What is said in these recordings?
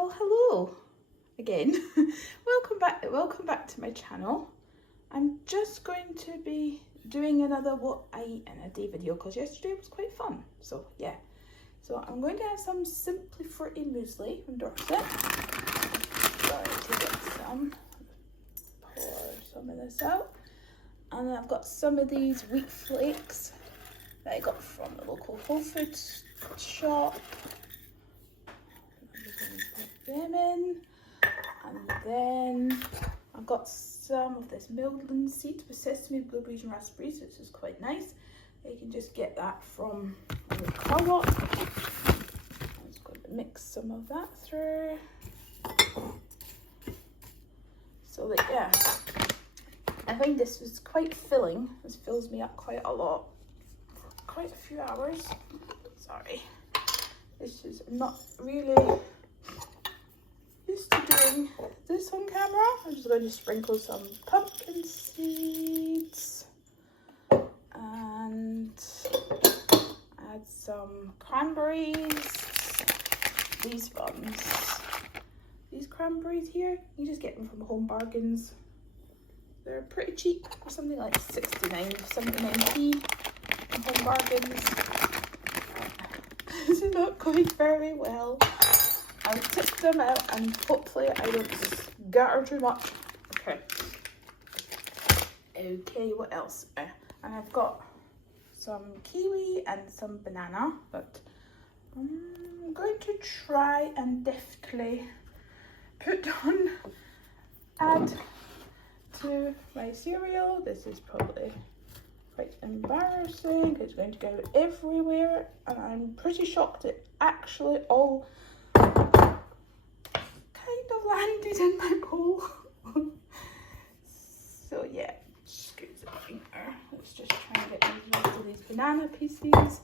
Oh, hello again. Welcome back to my channel. I'm just going to be doing another what I eat in a day video because yesterday was quite fun. So yeah. So I'm going to have some Simply Fruity muesli from Dorset. Sorry to get some. Pour some of this out. And I've got some of these wheat flakes that I got from the local Whole Foods shop. Them in, and then I've got some of this milkland seeds with sesame, blueberries and raspberries, which is quite nice. You can just get that from the co-op. I'm just going to mix some of that through. So that, yeah, I think this was quite filling. This fills me up quite a lot for quite a few hours. Sorry, this is not really used to doing this on camera. I'm just going to sprinkle some pumpkin seeds and add some cranberries. These cranberries here, you just get them from Home Bargains. They're pretty cheap, for something like 79p from Home Bargains. This is not going very well. I'll tip them out and hopefully I don't scatter too much. Okay, what else? And I've got some kiwi and some banana, but I'm going to try and deftly add to my cereal. This is probably quite embarrassing. It's going to go everywhere and I'm pretty shocked it actually all landed in my bowl. So yeah, scoot it in there. Let's just try and get the rest of these banana pieces.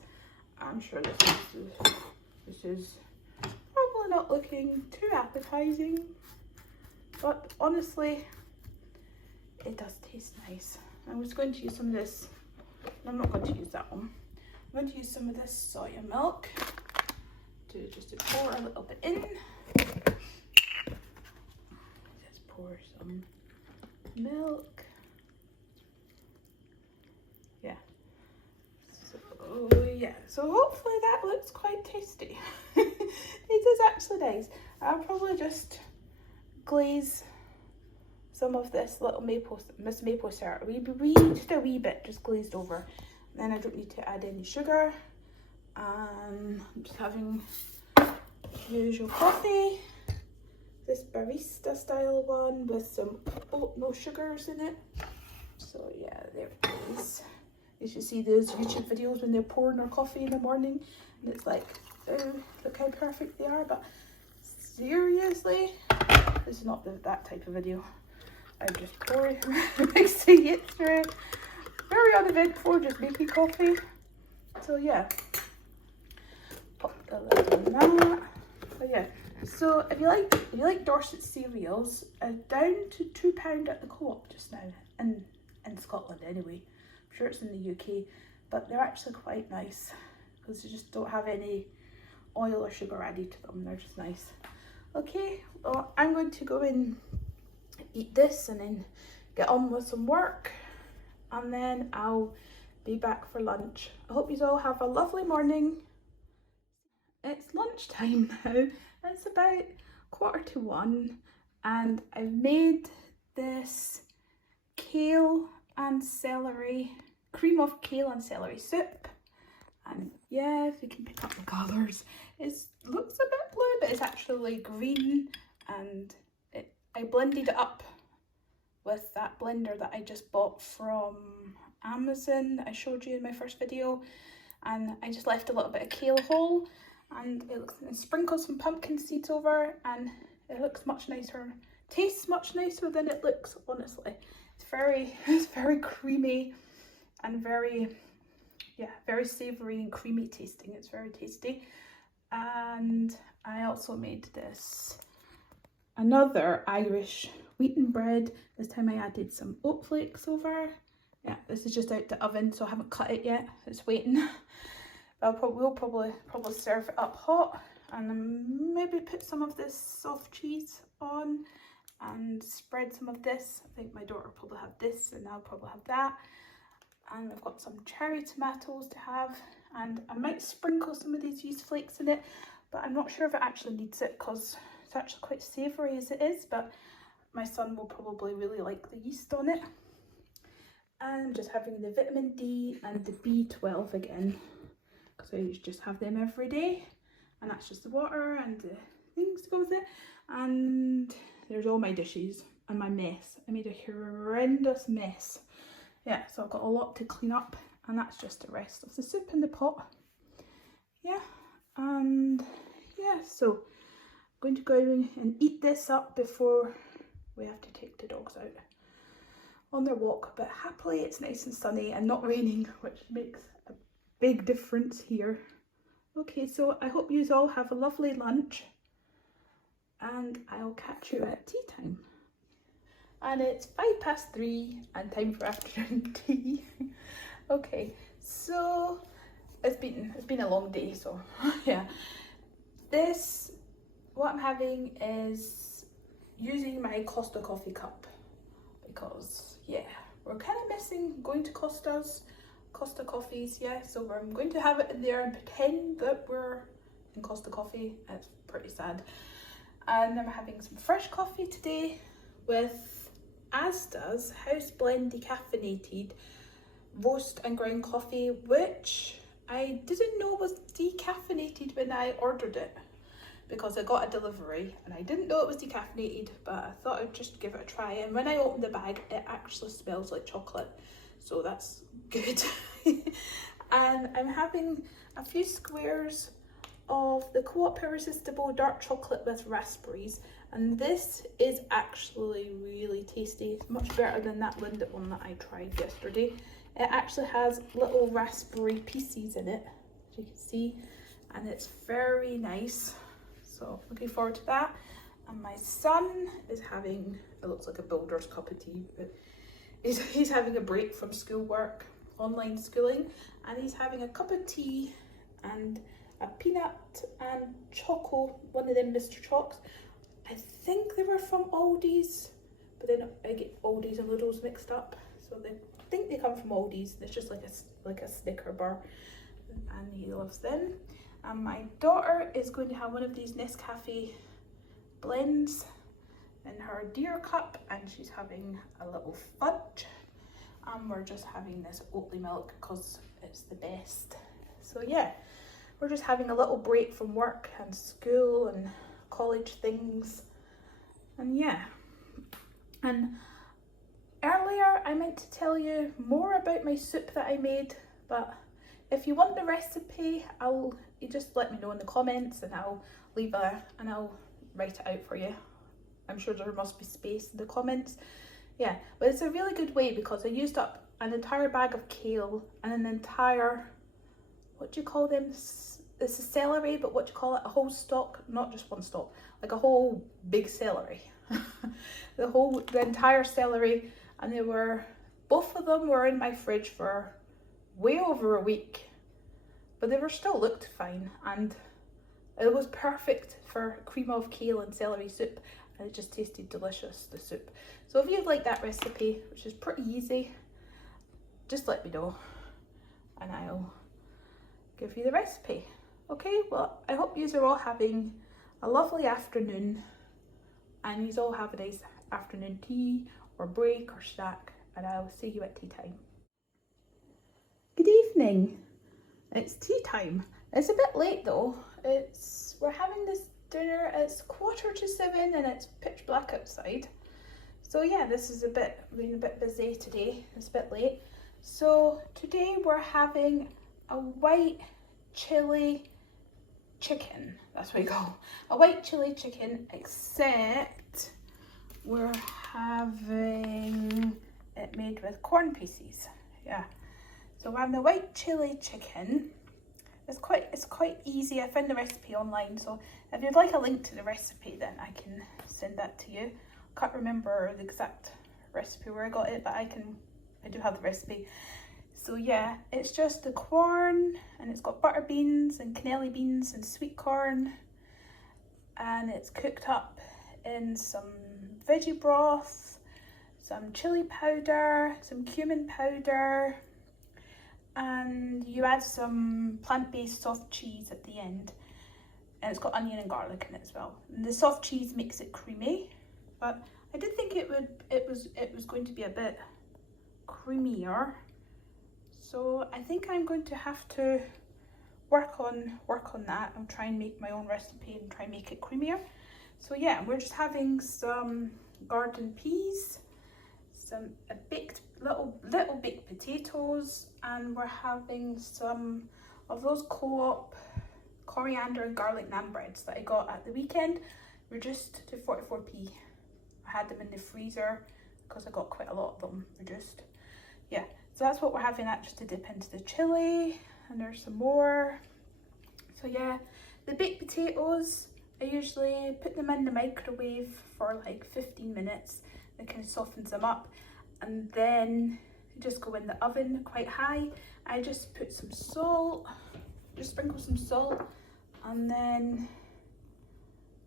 I'm sure this is probably not looking too appetizing, but honestly it does taste nice. I'm just going to use some of this. I'm not going to use that one. I'm going to use some of this soya milk to pour a little bit in. Pour some milk. Yeah. So hopefully that looks quite tasty. It is actually nice. I'll probably just glaze some of this little maple syrup. Just a wee bit, just glazed over. And then I don't need to add any sugar. I'm just having usual coffee. This barista style one with some no sugars in it. So yeah, there it is. You should see those YouTube videos when they're pouring their coffee in the morning and it's like, oh, look how perfect they are. But seriously, this is not that type of video. I'm just pouring, mixing it through. Very uneventful, just making coffee. So yeah, pop the lid on that. But yeah. So if you like Dorset cereals, down to £2 at the co-op just now, in Scotland anyway. I'm sure it's in the UK, but they're actually quite nice because they just don't have any oil or sugar added to them. They're just nice. Okay, well, I'm going to go and eat this and then get on with some work, and then I'll be back for lunch. I hope you all have a lovely morning. It's lunchtime now. It's about 1:45 and I've made this kale and celery, cream of kale and celery soup. And yeah, if you can pick up the colours, it looks a bit blue, but it's actually green. And I blended it up with that blender that I just bought from Amazon that I showed you in my first video. And I just left a little bit of kale whole. And it sprinkles some pumpkin seeds over and it looks much nicer, tastes much nicer than it looks, honestly. It's very creamy and very savoury and creamy tasting. It's very tasty. And I also made this another Irish wheaten bread. This time I added some oat flakes over. Yeah, this is just out the oven, so I haven't cut it yet. It's waiting. We'll probably serve it up hot. and maybe put some of this soft cheese on and spread some of this. I think my daughter will probably have this and I'll probably have that. And I've got some cherry tomatoes to have, and I might sprinkle some of these yeast flakes in it, but I'm not sure if it actually needs it because it's actually quite savoury as it is, but my son will probably really like the yeast on it. And I'm just having the vitamin D and the B12 again, because I just have them every day, and that's just the water and the things to go with it. And there's all my dishes and my mess. I made a horrendous mess. Yeah, so I've got a lot to clean up, and that's just the rest of the soup in the pot. Yeah, and yeah, so I'm going to go in and eat this up before we have to take the dogs out on their walk. But happily it's nice and sunny and not raining, which makes a big difference here. Okay, so I hope you all have a lovely lunch, and I'll catch you at tea time. And it's 3:05 and time for afternoon tea. Okay, so it's been a long day, so yeah. What I'm having is using my Costa coffee cup, because yeah, we're kind of missing going to Costa coffees, yeah, so I'm going to have it in there and pretend that we're in Costa coffee. It's pretty sad. And I'm having some fresh coffee today with Asda's house blend decaffeinated roast and ground coffee, which I didn't know was decaffeinated when I ordered it, because I got a delivery and I didn't know it was decaffeinated, but I thought I'd just give it a try. And when I opened the bag, it actually smells like chocolate, so that's good. And I'm having a few squares of the Co-op Irresistible dark chocolate with raspberries, and this is actually really tasty. It's much better than that Lindt one that I tried yesterday. It actually has little raspberry pieces in it, as you can see, and it's very nice. So looking forward to that. And my son is having, it looks like a builder's cup of tea, but he's having a break from schoolwork, online schooling, and he's having a cup of tea and a peanut and choco, one of them Mr. Chocks. I think they were from Aldi's, but then I get Aldi's and Lidl's mixed up, so I think they come from Aldi's. It's just like a Snicker bar, and he loves them. And my daughter is going to have one of these Nescafe blends in her deer cup, and she's having a little fudge, and we're just having this Oatly milk because it's the best. So yeah, we're just having a little break from work and school and college things, and yeah. And earlier I meant to tell you more about my soup that I made, but if you want the recipe, you just let me know in the comments, and I'll write it out for you. I'm sure there must be space in the comments. Yeah, but it's a really good way, because I used up an entire bag of kale and an entire, what do you call them? It's a celery, but what do you call it? A whole stalk, not just one stalk, like a whole big celery. the entire celery, and both of them were in my fridge for way over a week, but they still looked fine, and it was perfect for cream of kale and celery soup, and it just tasted delicious, the soup. So if you'd like that recipe, which is pretty easy, just let me know and I'll give you the recipe. Okay, well, I hope you are all having a lovely afternoon, and you all have a nice afternoon tea or break or snack, and I'll see you at tea time. Good evening. It's tea time. It's a bit late though. We're having this dinner. It's 7:15 and it's pitch black outside. So yeah, this is been a bit busy today. It's a bit late. So today we're having a white chili chicken. That's what we call a white chili chicken, except we're having it made with corn pieces. Yeah. So we're having the white chili chicken. It's quite easy. I found the recipe online, so if you'd like a link to the recipe, then I can send that to you. Can't remember the exact recipe where I got it, but I do have the recipe. So yeah, it's just the corn, and it's got butter beans and cannelli beans and sweet corn and it's cooked up in some veggie broth, some chili powder, some cumin powder, and you add some plant-based soft cheese at the end, and it's got onion and garlic in it as well. And the soft cheese makes it creamy, but I did think it was going to be a bit creamier, so I think I'm going to have to work on that and try and make my own recipe and try and make it creamier. So yeah, we're just having some garden peas, some little baked potatoes, and we're having some of those Co-op coriander and garlic naan breads that I got at the weekend. Reduced to 44p. I had them in the freezer because I got quite a lot of them reduced. Yeah, so that's what we're having, that just to dip into the chili. And there's some more. So yeah, the baked potatoes, I usually put them in the microwave for like 15 minutes. It kind of softens them up, and then just go in the oven quite high. I just put some salt, just sprinkle some salt, and then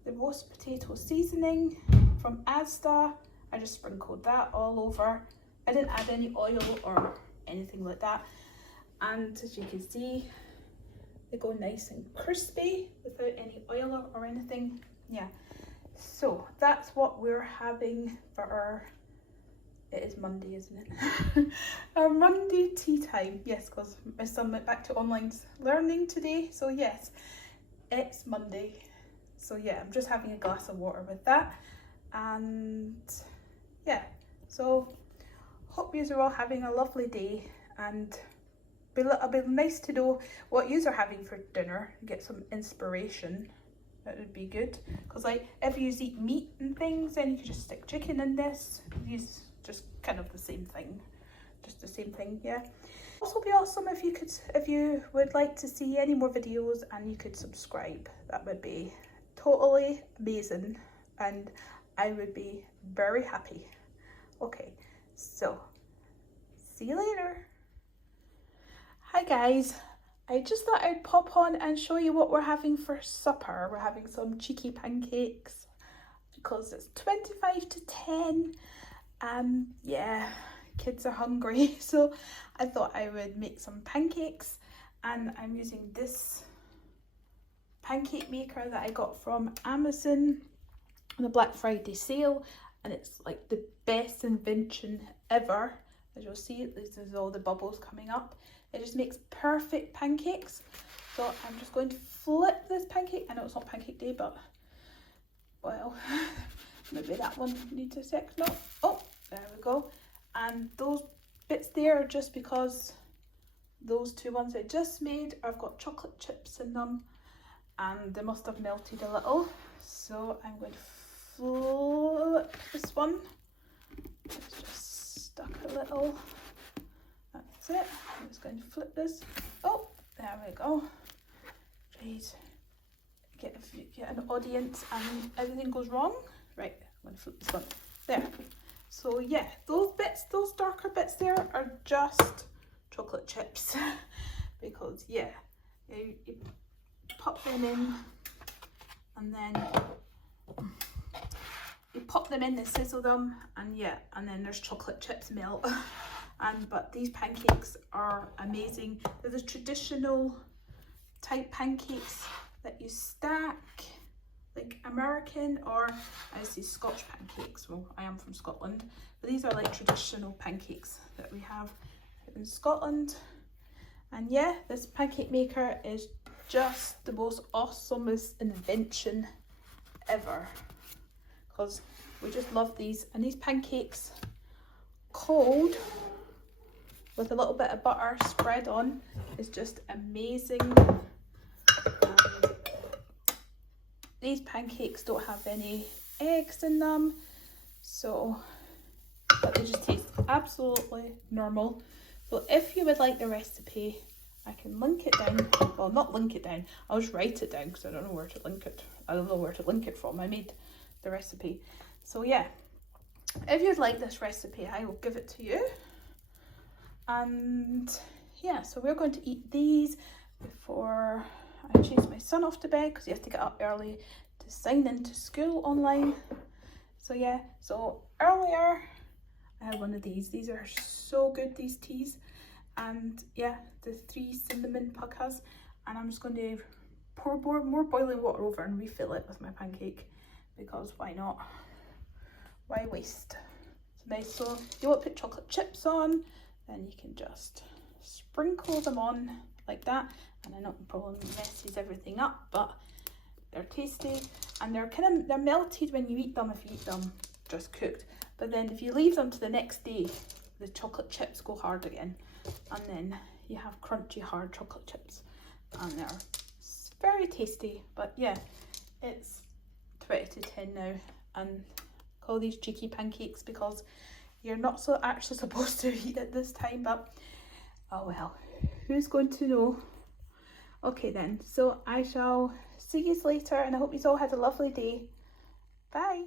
the roast potato seasoning from Asda, I just sprinkled that all over. I didn't add any oil or anything like that, and as you can see, they go nice and crispy without any oil or anything. Yeah, so that's what we're having for our, it is Monday, isn't it? Our Monday tea time. Yes, because my son went back to online learning today, so yes, it's Monday. So yeah, I'm just having a glass of water with that, and yeah, so hope you are all having a lovely day, and it'll be nice to know what you are having for dinner and get some inspiration. That would be good, because like if you eat meat and things, then you could just stick chicken in this. Use just kind of the same thing, just the same thing. Yeah. Also be awesome if you would like to see any more videos and you could subscribe. That would be totally amazing, and I would be very happy. Okay, so see you later. Hi guys, I just thought I'd pop on and show you what we're having for supper. We're having some cheeky pancakes because it's 25 to 10. Yeah, kids are hungry, so I thought I would make some pancakes, and I'm using this pancake maker that I got from Amazon on the Black Friday sale, and it's like the best invention ever. As you'll see, this is all the bubbles coming up. It just makes perfect pancakes. So I'm just going to flip this pancake. I know it's not pancake day, but well, maybe that one needs a sec. No, oh, there we go. And those bits there are just because those two ones I just made, I've got chocolate chips in them, and they must have melted a little. So I'm going to flip this one. It's just stuck a little. That's it. I'm just going to flip this. Oh, there we go. Please get an audience and everything goes wrong. Right, I'm going to flip this one. There. So yeah, those bits, those darker bits there are just chocolate chips because yeah, you pop them in, and then you pop them in, they sizzle them, and yeah, and then there's chocolate chips melt. But these pancakes are amazing. They're the traditional type pancakes that you stack, like American, or I see Scotch pancakes. Well, I am from Scotland, but these are like traditional pancakes that we have in Scotland. And yeah, this pancake maker is just the most awesomest invention ever, because we just love these. And these pancakes cold with a little bit of butter spread on is just amazing. These pancakes don't have any eggs in them, but they just taste absolutely normal. So if you would like the recipe, I can link it down. Well, not link it down, I'll just write it down because I don't know where to link it. I don't know where to link it from. I made the recipe. So yeah, if you'd like this recipe, I will give it to you. And yeah, so we're going to eat these before I chase my son off to bed, because he has to get up early to to sign into school online. So yeah, so earlier I had one of these. These are so good, these teas. And yeah, the 3 cinnamon puckas. And I'm just going to pour more boiling water over and refill it with my pancake, because why not? Why waste? It's nice. So if you want to put chocolate chips on, then you can just sprinkle them on like that. And I know it probably messes everything up, but they're tasty, and they're melted when you eat them, if you eat them just cooked. But then if you leave them to the next day, the chocolate chips go hard again, and then you have crunchy hard chocolate chips, and they're very tasty. But yeah, it's 20 to 10 now, and call these cheeky pancakes because you're not so actually supposed to eat at this time, but oh well, who's going to know? Okay then, so I shall see you later, and I hope you all had a lovely day. Bye.